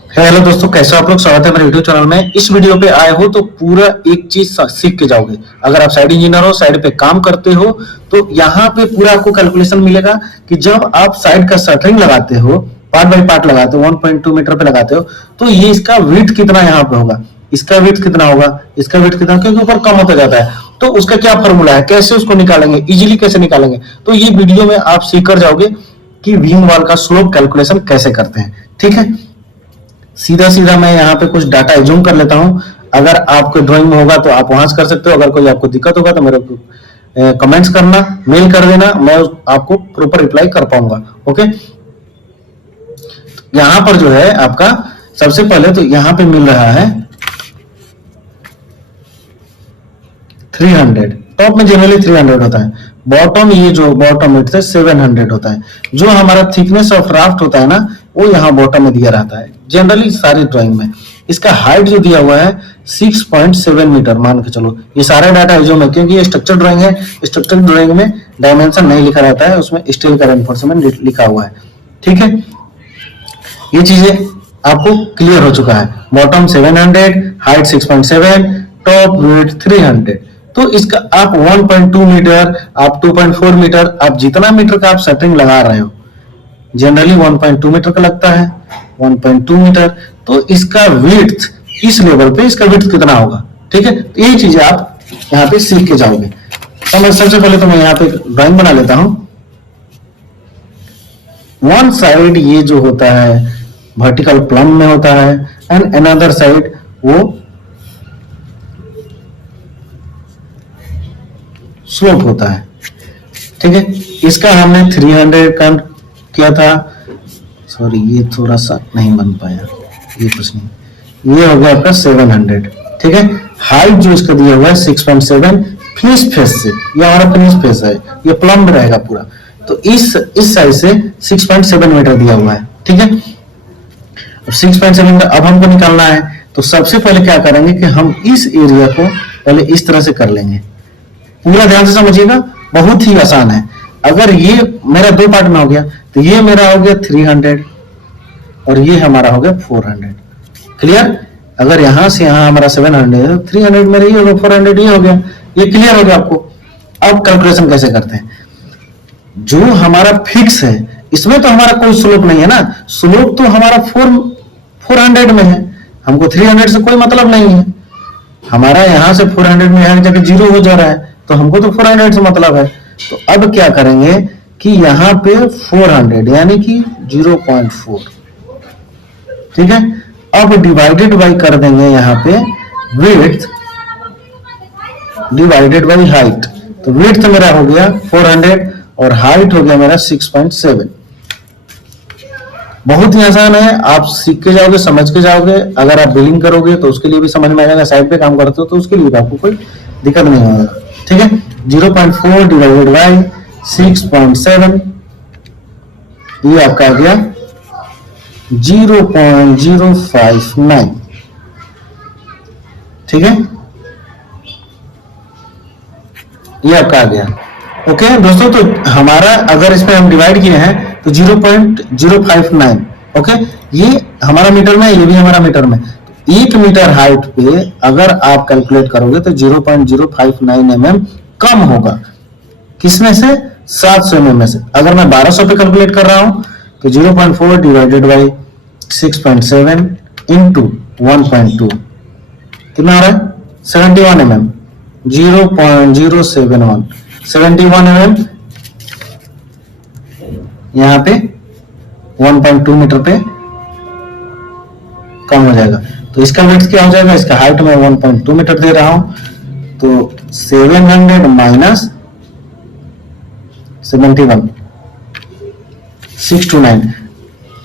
Hello दोस्तों, कैसे हो आप लोग। स्वागत है मेरे यूट्यूब चैनल में। इस वीडियो पे आए हो तो पूरा एक चीज सीख के जाओगे। अगर आप साइड इंजीनियर हो, साइड पे काम करते हो, तो यहाँ पे पूरा आपको कैलकुलेशन मिलेगा कि जब आप साइड का शटरिंग लगाते हो, पार्ट बाई पार्ट लगाते हो, 1.2 मीटर पे लगाते हो, तो ये इसका विड्थ कितना यहाँ पे होगा, इसका विड्थ कितना होगा, इसका विड्थ कितना, क्योंकि ऊपर कम होता जाता है। तो उसका क्या फॉर्मूला है, कैसे उसको निकालेंगे, इजीली कैसे निकालेंगे, तो ये वीडियो में आप सीख कर जाओगे कि बीम वॉल का स्लोप कैलकुलेशन कैसे करते हैं। ठीक है, सीधा सीधा मैं यहाँ पे कुछ डाटा एज्यूम कर लेता हूँ। अगर आपको ड्राइंग में होगा तो आप वहां से कर सकते हो। अगर कोई आपको दिक्कत होगा तो मेरे को कमेंट्स करना, मेल कर देना, मैं आपको प्रॉपर रिप्लाई कर पाऊंगा। ओके, यहाँ पर जो है आपका सबसे पहले तो यहाँ पे मिल रहा है 300। टॉप में जनरली 300 होता है, बॉटम ये जो बॉटम इट से 700 होता है। जो हमारा थिकनेस ऑफ राफ्ट होता है ना, वो यहाँ बॉटम में दिया रहता है जनरली सारी ड्राइंग में। इसका हाइट जो दिया हुआ है 6.7 मीटर मान के चलो। ये सारा डाटा है जो मैं, क्योंकि ये स्ट्रक्चर ड्राइंग है, स्ट्रक्चर ड्राइंग में डायमेंशन नहीं लिखा रहता है, उसमें स्टील का रेनफोर्समेंट लिखा हुआ है। ठीक है, ये चीजें आपको क्लियर हो चुका है। Bottom 700, height 6.7, top width 300। तो इसका आप 1.2 मीटर, आप 2.4 मीटर, आप जितना मीटर का आप शटरिंग लगा रहे हो, जनरली 1.2 मीटर का लगता है, 1.2 मीटर। तो इसका विड्थ इस लेवल पे इसका विड्थ कितना होगा। ठीक है, तो यही चीजें आप यहाँ पे सीख के जाओगे। तो मैं सबसे पहले तो मैं यहाँ पे ड्राइंग बना लेता हूं। वन साइड ये जो होता है वर्टिकल प्लम में होता है, एंड अनदर साइड वो स्लोप होता है। ठीक है, इसका हमने 300 का किया था। सॉरी, ये थोड़ा सा नहीं बन पाया, ये कुछ नहीं, ये हो गया आपका 700। ठीक है, हाइट जो इसका दिया हुआ है 6.7, फिनिश फेस से, ये हमारा फिनिश फेस है, ये प्लम में रहेगा पूरा। तो इस साइड से 6.7 मीटर दिया हुआ है। ठीक है, अब 6.7 मीटर अब हमको निकालना है। तो सबसे पहले क्या करेंगे कि हम इस एरिया को पहले इस तरह से कर लेंगे। पूरा ध्यान से समझिएगा, बहुत ही आसान है। अगर ये मेरा दो पार्ट में हो गया, तो ये मेरा हो गया 300 और ये हमारा हो गया 400। क्लियर, अगर यहां से यहां हमारा 700, 300 मेरा ये होगा, 400 ये हो गया। ये क्लियर हो गया आपको। अब कैलकुलेशन कैसे करते हैं। जो हमारा फिक्स है, इसमें तो हमारा कोई स्लोप नहीं है ना, स्लोप तो हमारा 400 में है, हमको 300 से कोई मतलब नहीं है। हमारा यहां से 400 में यहां जाके 0 हो जा रहा है, तो हमको तो 400 से मतलब है। तो अब क्या करेंगे कि यहाँ पे 400 यानी कि 0.4। ठीक है, अब डिवाइडेड बाई कर देंगे यहाँ पे विड्थ डिवाइडेड बाई हाइट। तो विड्थ मेरा हो गया 400 और हाइट हो गया मेरा 6.7। बहुत ही आसान है, आप सीख के जाओगे, समझ के जाओगे। अगर आप बिलिंग करोगे तो उसके लिए भी समझ में आएगा, साइड पे काम करते हो तो उसके लिए भी आपको कोई दिक्कत नहीं होगा। ठीक है, 0.4 डिवाइडेड बाई 6.7, ये आपका आ गया 0.059। ठीक है, ये आपका आ गया। ओके दोस्तों, तो हमारा अगर इसमें हम डिवाइड किए हैं तो 0.059। ओके, ये हमारा मीटर में, ये भी हमारा मीटर में। तो 1 मीटर हाइट पे अगर आप कैलकुलेट करोगे तो 0.059 mm कम होगा। किसमें से, 700 mm से। अगर मैं 1200 पे कैलकुलेट कर रहा हूं तो 0.4 डिवाइडेड बाई 6.7 इंटू 1.2 कितना आ रहा है, 71 mm। 0.071 71 mm यहाँ पे 1.2 मीटर पे कम हो जाएगा। तो इसका विड्थ क्या हो जाएगा, इसका हाइट में 1.2 मीटर दे रहा हूं, तो 700 माइनस 71 629।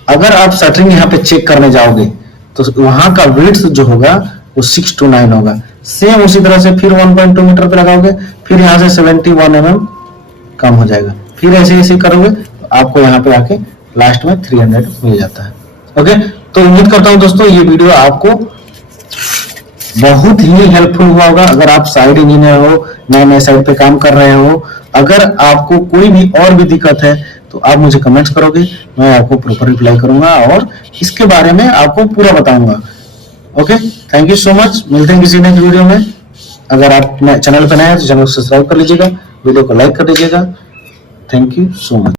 अगर आप शटरिंग यहाँ पे चेक करने जाओगे तो वहां का विड्थ जो होगा वो 629 होगा। सेम उसी तरह से फिर 1.2 मीटर पे लगाओगे, फिर यहाँ से 71 mm कम हो जाएगा, फिर ऐसे ऐसे करोगे तो आपको यहाँ पे आके लास्ट में 300 मिल जाता है। ओके, तो उम्मीद करता हूँ दोस्तों ये वीडियो आपको बहुत ही हेल्पफुल हुआ होगा। अगर आप साइड इंजीनियर हो, नए नए साइड पे काम कर रहे हो, अगर आपको कोई भी और भी दिक्कत है तो तो आप मुझे कमेंट्स करोगे, मैं आपको प्रॉपर रिप्लाई करूंगा और इसके बारे में आपको पूरा बताऊंगा। Okay, thank you so much. मिलते हैं किसी नेक्स्ट वीडियो में। अगर आप चैनल पर नए हैं तो चैनल को सब्सक्राइब कर लीजिएगा, वीडियो को लाइक कर दीजिएगा। Thank you so much.